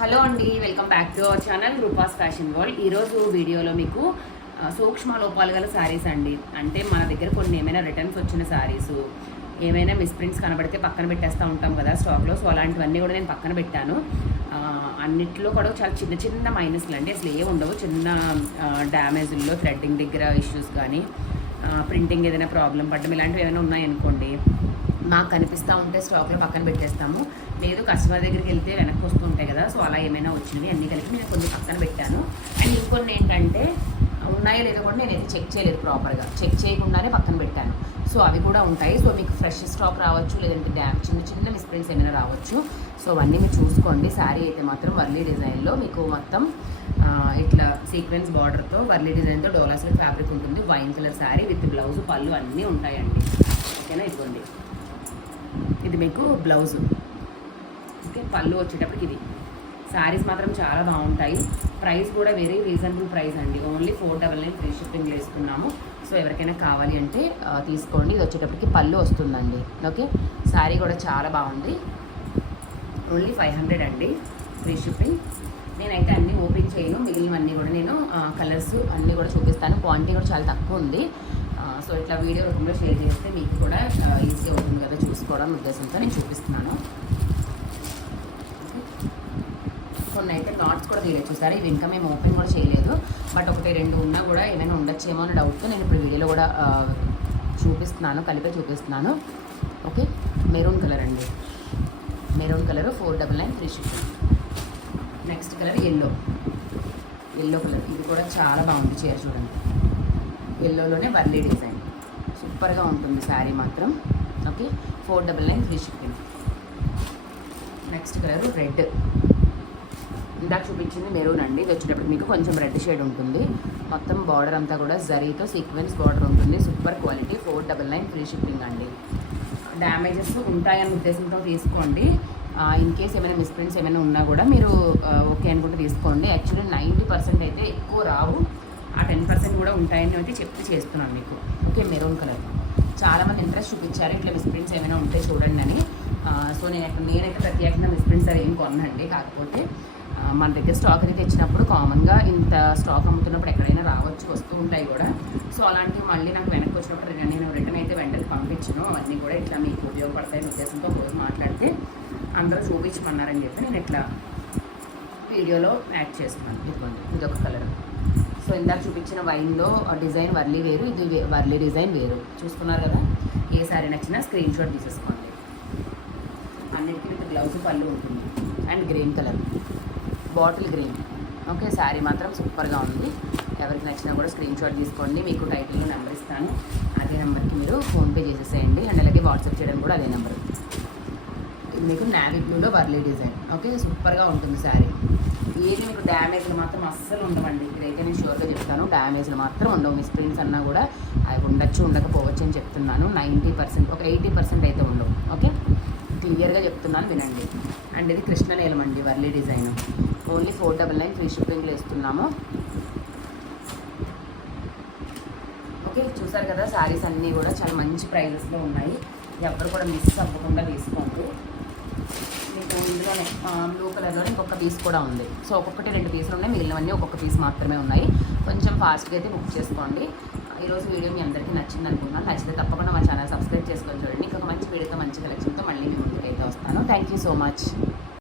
Hello అండి, welcome back to our channel Rupa's fashion world. ఈరోజు వీడియోలో మీకు సూక్ష్మ లోపాలు గల శారీస్ అండి. అంటే మన దగ్గర కొన్ని ఏమైనా రిటర్న్స్ వచ్చిన శారీస్, ఏమైనా మిస్ప్రింట్స్ కనబడితే పక్కన పెట్టేస్తూ ఉంటాం కదా స్టాక్లో. సో అలాంటివన్నీ కూడా నేను పక్కన పెట్టాను. అన్నిట్లో కూడా చాలా చిన్న చిన్న మైనస్లు అండి, అసలు ఏ ఉండవు. చిన్న డ్యామేజ్ల్లో థ్రెడ్డింగ్ దగ్గర ఇష్యూస్ కానీ, ప్రింటింగ్ ఏదైనా ప్రాబ్లం పడడం ఇలాంటివి ఏమైనా ఉన్నాయనుకోండి, మాకు కనిపిస్తూ ఉంటే స్టాక్లో పక్కన పెట్టేస్తాము. లేదు కస్టమర్ దగ్గరికి వెళ్తే వెనక్కి వస్తూ ఉంటాయి కదా, సో అలా ఏమైనా వచ్చినవి అన్నీ కలిపి నేను కొన్ని పక్కన పెట్టాను. అండ్ ఇంకొన్ని ఏంటంటే ఉన్నాయో లేదో కూడా నేనైతే చెక్ చేయలేదు, ప్రాపర్గా చెక్ చేయకుండానే పక్కన పెట్టాను. సో అవి కూడా ఉంటాయి. సో మీకు ఫ్రెష్ స్టాక్ రావచ్చు, లేదంటే చిన్న చిన్న మిస్ప్రింట్స్ ఏమైనా రావచ్చు. సో అవన్నీ మీరు చూసుకోండి. శారీ అయితే మాత్రం వర్లీ డిజైన్లో మీకు మొత్తం ఇట్లా సీక్వెన్స్ బార్డర్తో వర్లీ డిజైన్తో డోలా సిల్క్ ఫ్యాబ్రిక్ ఉంటుంది. Wine colour sari with blouse, పళ్ళు అన్నీ ఉంటాయండి. ఓకేనా, ఇదిగోండి, ఇది మీకు బ్లౌజు. ఓకే, పళ్ళు వచ్చేటప్పటికి ఇది. శారీస్ మాత్రం చాలా బాగుంటాయి. ప్రైస్ కూడా వెరీ రీజనబుల్ ప్రైస్ అండి. ఓన్లీ 499 ఫ్రీ షిప్పింగ్ వేసుకున్నాము. సో ఎవరికైనా కావాలి అంటే తీసుకోండి. ఇది వచ్చేటప్పటికి పళ్ళు వస్తుందండి. ఓకే, శారీ కూడా చాలా బాగుంది. ఓన్లీ 500 అండి ఫ్రీ షిప్పింగ్. నేనైతే అన్నీ ఓపెన్ చేయను, మిగిలినవన్నీ కూడా నేను కలర్స్ అన్నీ కూడా చూపిస్తాను. క్వాంటిటీ కూడా చాలా తక్కువ ఉంది. సో ఇట్లా వీడియో రూపంలో షేర్ చేస్తే మీకు కూడా ఈజీ అవుతుంది కదా చూసుకోవడం ఉద్దేశంతో నేను చూపిస్తున్నాను. కొన్ని అయితే నాట్స్ కూడా తీయలేదు, చూసారు. ఇవి ఇంకా మేము ఓపెన్ కూడా చేయలేదు. బట్ ఒకటి రెండు ఉన్నా కూడా ఏమైనా ఉండొచ్చేమో అని డౌట్తో నేను ఇప్పుడు వీడియోలో కూడా చూపిస్తున్నాను, కలిపే చూపిస్తున్నాను. ఓకే, మెరూన్ కలర్ అండి. Maroon colour 499 free shipping. Next colour yellow colour. ఇది కూడా చాలా బాగుంది చీర, చూడండి. ఎల్లోలోనే వర్లీ డిజైన్, సూపర్గా ఉంటుంది శారీ మాత్రం. Okay, 499 free shipping. Next colour red. ఇందాక చూపించింది మెరూన్ అండి. ఇది వచ్చేటప్పుడు మీకు కొంచెం రెడ్ షేడ్ ఉంటుంది. మొత్తం బార్డర్ అంతా కూడా జరీతో సీక్వెన్స్ బార్డర్ ఉంటుంది. సూపర్ క్వాలిటీ, 499 ఫ్రీ షిప్పింగ్ అండి. డ్యామేజెస్ ఉంటాయనే ఉద్దేశంతో తీసుకోండి. ఇన్ కేస్ ఏమైనా మిస్ప్రింట్స్ ఏమైనా ఉన్నా కూడా మీరు ఓకే అనుకుంటే తీసుకోండి. యాక్చువల్లీ 90% అయితే ఎక్కువ రావు, ఆ 10% కూడా ఉంటాయని అయితే చెప్పి చేస్తున్నాను మీకు. Okay, maroon colour. చాలామంది ఇంట్రెస్ట్ చూపించారు ఇట్లా మిస్ప్రింట్స్ ఏమైనా ఉంటే చూడండి అని. సో నేనైతే ప్రత్యేకంగా మిస్ప్రింట్స్ అవి ఏం కొనండి. కాకపోతే మన దగ్గర స్టాక్ అయితే తెచ్చినప్పుడు కామన్గా ఇంత స్టాక్ అమ్ముతున్నప్పుడు ఎక్కడైనా రావచ్చు, వస్తూ ఉంటాయి కూడా. సో అలాంటివి మళ్ళీ నాకు వెనక్కి వచ్చినప్పుడు నేను రిటర్న్ అయితే వెంటనే పంపించను. అవన్నీ కూడా ఇట్లా మీకు ఉపయోగపడతాయని ఉద్దేశంతో రోజు మాట్లాడితే అందరూ చూపించమన్నారని చెప్పి నేను ఇట్లా వీడియోలో యాడ్ చేస్తున్నాను. ఇదిగోండి, ఇదొక కలర్. సో ఇందాక చూపించిన వైన్లో డిజైన్ వర్లీ వేరు, ఇది వర్లీ డిజైన్ వేరు. చూసుకున్నారు కదా. ఏ శారీ నచ్చినా స్క్రీన్ షాట్ తీసేసుకోండి. అన్నిటికీ మీకు బ్లౌజ్, పళ్ళు ఉంటుంది. And green colour, bottle green. Okay, sari మాత్రం సూపర్గా ఉంది. ఎవరికి నచ్చినా కూడా స్క్రీన్ షాట్ తీసుకోండి. మీకు టైటిల్లో నెంబర్ ఇస్తాను, అదే నెంబర్కి మీరు ఫోన్పే చేసేసేయండి. అండ్ అలాగే వాట్సాప్ చేయడం కూడా అదే నెంబర్. ఇది మీకు నావీ బ్లూలో వర్లీ డిజైన్. ఓకే, సూపర్గా ఉంటుంది శారీ. ఏది మీకు డ్యామేజ్లు మాత్రం అస్సలు ఉండవండి. ఇక్కడైతే నేను షూర్గా చెప్తాను, డ్యామేజ్లు మాత్రం ఉండవు. మిస్ప్రింట్స్ అన్నా కూడా అవి ఉండొచ్చు, ఉండకపోవచ్చు అని చెప్తున్నాను. 90%, ఒక 80% అయితే ఉండవు. ఓకే, క్లియర్గా చెప్తున్నాను, వినండి. అండ్ ఇది కృష్ణనీలం అండి, వర్లీ డిజైన్. ఓన్లీ 499 ఫ్రీ షిప్పింగ్లో ఇస్తున్నాము. ఓకే, చూసారు కదా. శారీస్ అన్నీ కూడా చాలా మంచి ప్రైజెస్లో ఉన్నాయి. ఎవరు కూడా మిస్ అవ్వకుండా తీసుకోండి. మీకు ఇందులోనే బ్లూ కలర్లోనే ఇంకొక పీస్ కూడా ఉంది. సో ఒక్కొక్కటి 2 పీసులు ఉన్నాయి, మిగిలినవన్నీ ఒక్కొక్క పీస్ మాత్రమే ఉన్నాయి. కొంచెం ఫాస్ట్గా అయితే బుక్ చేసుకోండి. ఈరోజు వీడియో మీ అందరికీ నచ్చింది అనుకుంటున్నాను. నచ్చితే తప్పకుండా మా ఛానల్ సబ్స్క్రైబ్ చేసుకొని చూడండి. ఇంకొక మంచి వీడియోతో, మంచి కలెక్షన్తో మళ్ళీ మీ ముందుకైతే వస్తాను. Thank you so much.